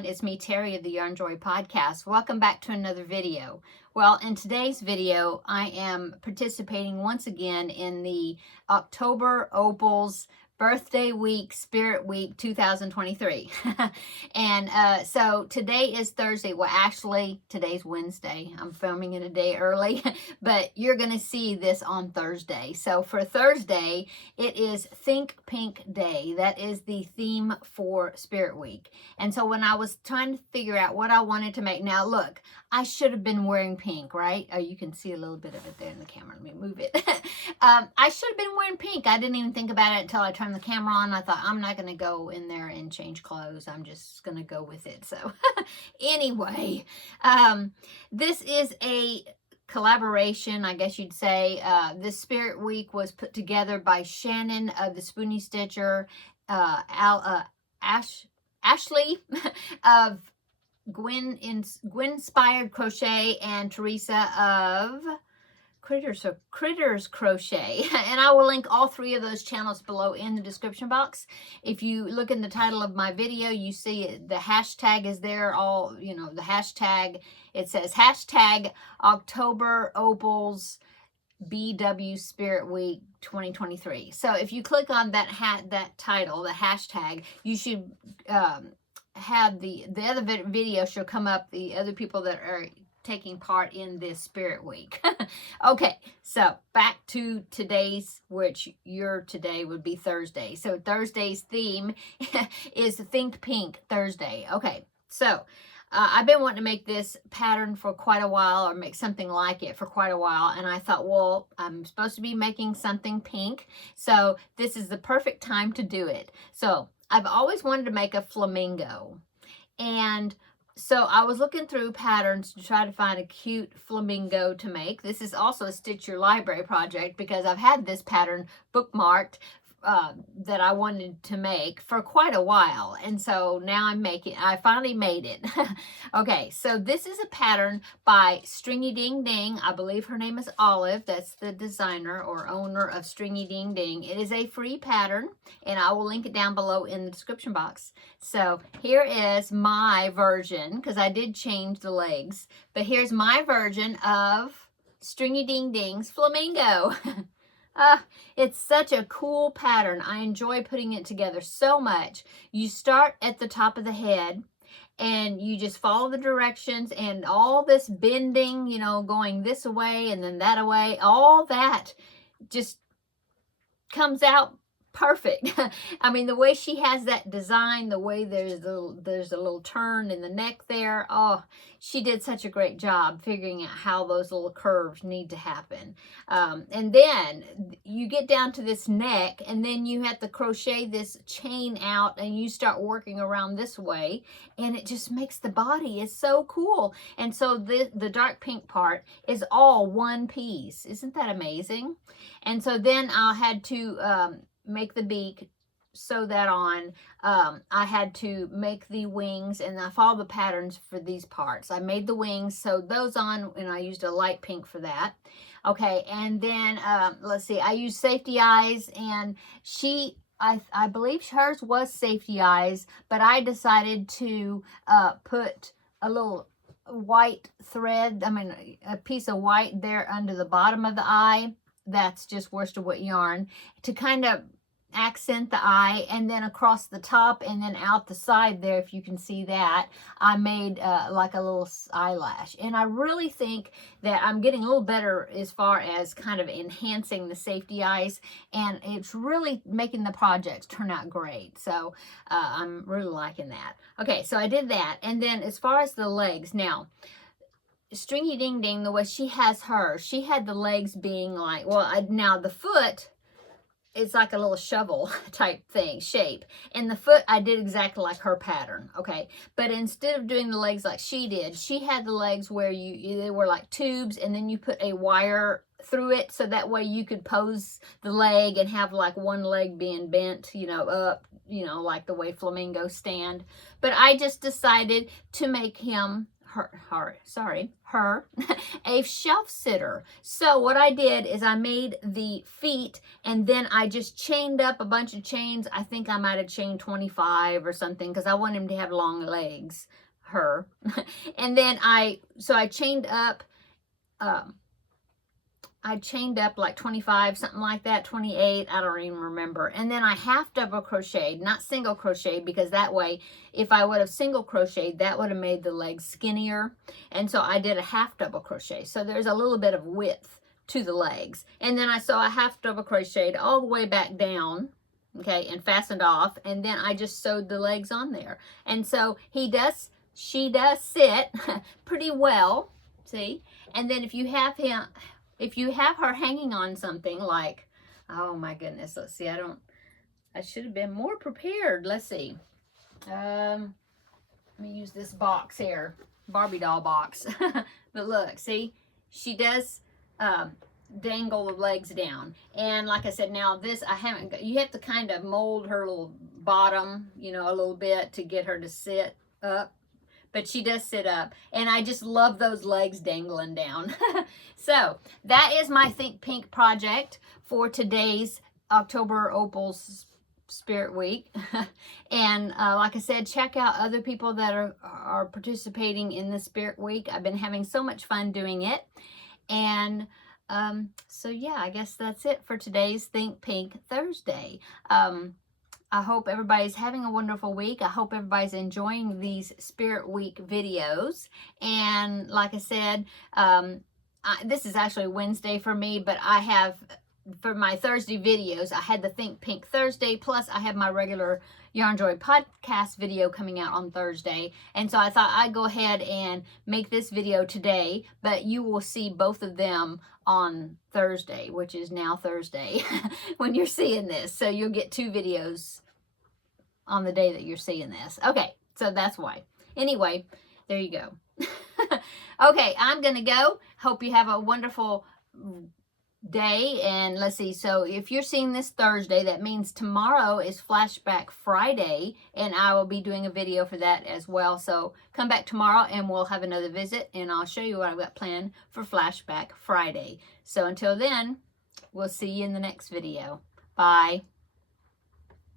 everyone. It's me, Terry of the Yarnjoy podcast. Welcome back to another video. Well, in today's video, I am participating once again in the October Opals Birthday Week, Spirit Week 2023. And so today is Thursday. Well, actually, today's Wednesday. I'm filming it a day early, but you're going to see this on Thursday. So for Thursday, it is Think Pink Day. That is the theme for Spirit Week. And so when I was trying to figure out what I wanted to make, now look, I should have been wearing pink, right? Oh, you can see a little bit of it there in the camera. Let me move it. I should have been wearing pink. I didn't even think about it until I turned the camera on. I thought, I'm not going to go in there and change clothes. I'm just going to go with it. So anyway, this is a collaboration, I guess you'd say. This Spirit Week was put together by Shannon of the Spoony Stitcher, Ashley of Gwen Inspired Crochet, and Teresa of Critters Crochet. And I will link all three of those channels below in the description box. If you look in the title of my video, you see the hashtag is there. All, you know, the hashtag, it says hashtag October Opals BW Spirit Week 2023. So if you click on that title, the hashtag, you should have the other video should come up, the other people that are taking part in this Spirit Week. Okay, so back to today's, which your today would be Thursday. So Thursday's theme is Think Pink Thursday. Okay, so I've been wanting to make this pattern for quite a while, or make something like it for quite a while, and I thought, well, I'm supposed to be making something pink, so this is the perfect time to do it. So I've always wanted to make a flamingo, and so I was looking through patterns to try to find a cute flamingo to make. This is also a Stitch Your Library project because I've had this pattern bookmarked that I wanted to make for quite a while, and so now I finally made it. Okay, so this is a pattern by Stringy Ding Ding. I believe her name is Olive. That's the designer or owner of Stringy Ding Ding. It is a free pattern, and I will link it down below in the description box. So here is my version, because I did change the legs, but here's my version of Stringy Ding Ding's Flamingo. It's such a cool pattern. I enjoy putting it together so much. You start at the top of the head and you just follow the directions, and all this bending, you know, going this way and then that away, all that just comes out perfect. I mean, the way she has that design, the way there's a little turn in the neck there. Oh, she did such a great job figuring out how those little curves need to happen. And then you get down to this neck, and then you have to crochet this chain out, and you start working around this way, and it just makes the body is so cool. And so the dark pink part is all one piece. Isn't that amazing? And so then I had to make the beak, sew that on. I had to make the wings, and I followed the patterns for these parts. I made the wings, sewed those on, and I used a light pink for that. Okay, and then let's see, I used safety eyes, and I believe hers was safety eyes, but I decided to put a little white thread, a piece of white there under the bottom of the eye. That's just worsted weight yarn to kind of accent the eye, and then across the top and then out the side there, if you can see that, I made like a little eyelash. And I really think that I'm getting a little better as far as kind of enhancing the safety eyes, and it's really making the projects turn out great. So I'm really liking that. Okay, so I did that. And then as far as the legs, now Stringy Ding Ding, the way she has hers, she had the legs being like, well, now the foot, it's like a little shovel type thing, shape. And the foot, I did exactly like her pattern, okay? But instead of doing the legs like she did, she had the legs where they were like tubes, and then you put a wire through it, so that way you could pose the leg and have like one leg being bent, you know, up, you know, like the way flamingos stand. But I just decided to make her a shelf sitter. So what I did is I made the feet and then I just chained up a bunch of chains. I think I might have chained 25 or something because I want him to have long legs, her. And then I chained up, like 25, something like that, 28, I don't even remember. And then I half double crocheted, not single crocheted, because that way, if I would have single crocheted, that would have made the legs skinnier. And so I did a half double crochet. So there's a little bit of width to the legs. And then I half double crocheted all the way back down, okay, and fastened off. And then I just sewed the legs on there. And so she does sit pretty well, see? And then if you have her hanging on something like, oh my goodness, let's see, I should have been more prepared. Let's see. Let me use this box here, Barbie doll box. But look, see, she does dangle the legs down. And like I said, now this, you have to kind of mold her little bottom, a little bit to get her to sit up. But she does sit up. And I just love those legs dangling down. So that is my Think Pink project for today's October Opals Spirit Week. And like I said, check out other people that are participating in the Spirit Week. I've been having so much fun doing it. And so yeah, I guess that's it for today's Think Pink Thursday. I hope everybody's having a wonderful week. I hope everybody's enjoying these Spirit Week videos. And like I said, this is actually Wednesday for me, but I have, for my Thursday videos, I had the Think Pink Thursday, plus I have my regular Yarnjoy podcast video coming out on Thursday. And so I thought I'd go ahead and make this video today, but you will see both of them on Thursday, which is now Thursday when you're seeing this. So you'll get 2 videos on the day that you're seeing this. Okay, so that's why. Anyway, there you go. Okay, I'm going to go. Hope you have a wonderful day. And let's see, so if you're seeing this Thursday, that means tomorrow is Flashback Friday, and I will be doing a video for that as well. So come back tomorrow and we'll have another visit, and I'll show you what I've got planned for Flashback Friday. So until then, we'll see you in the next video. Bye.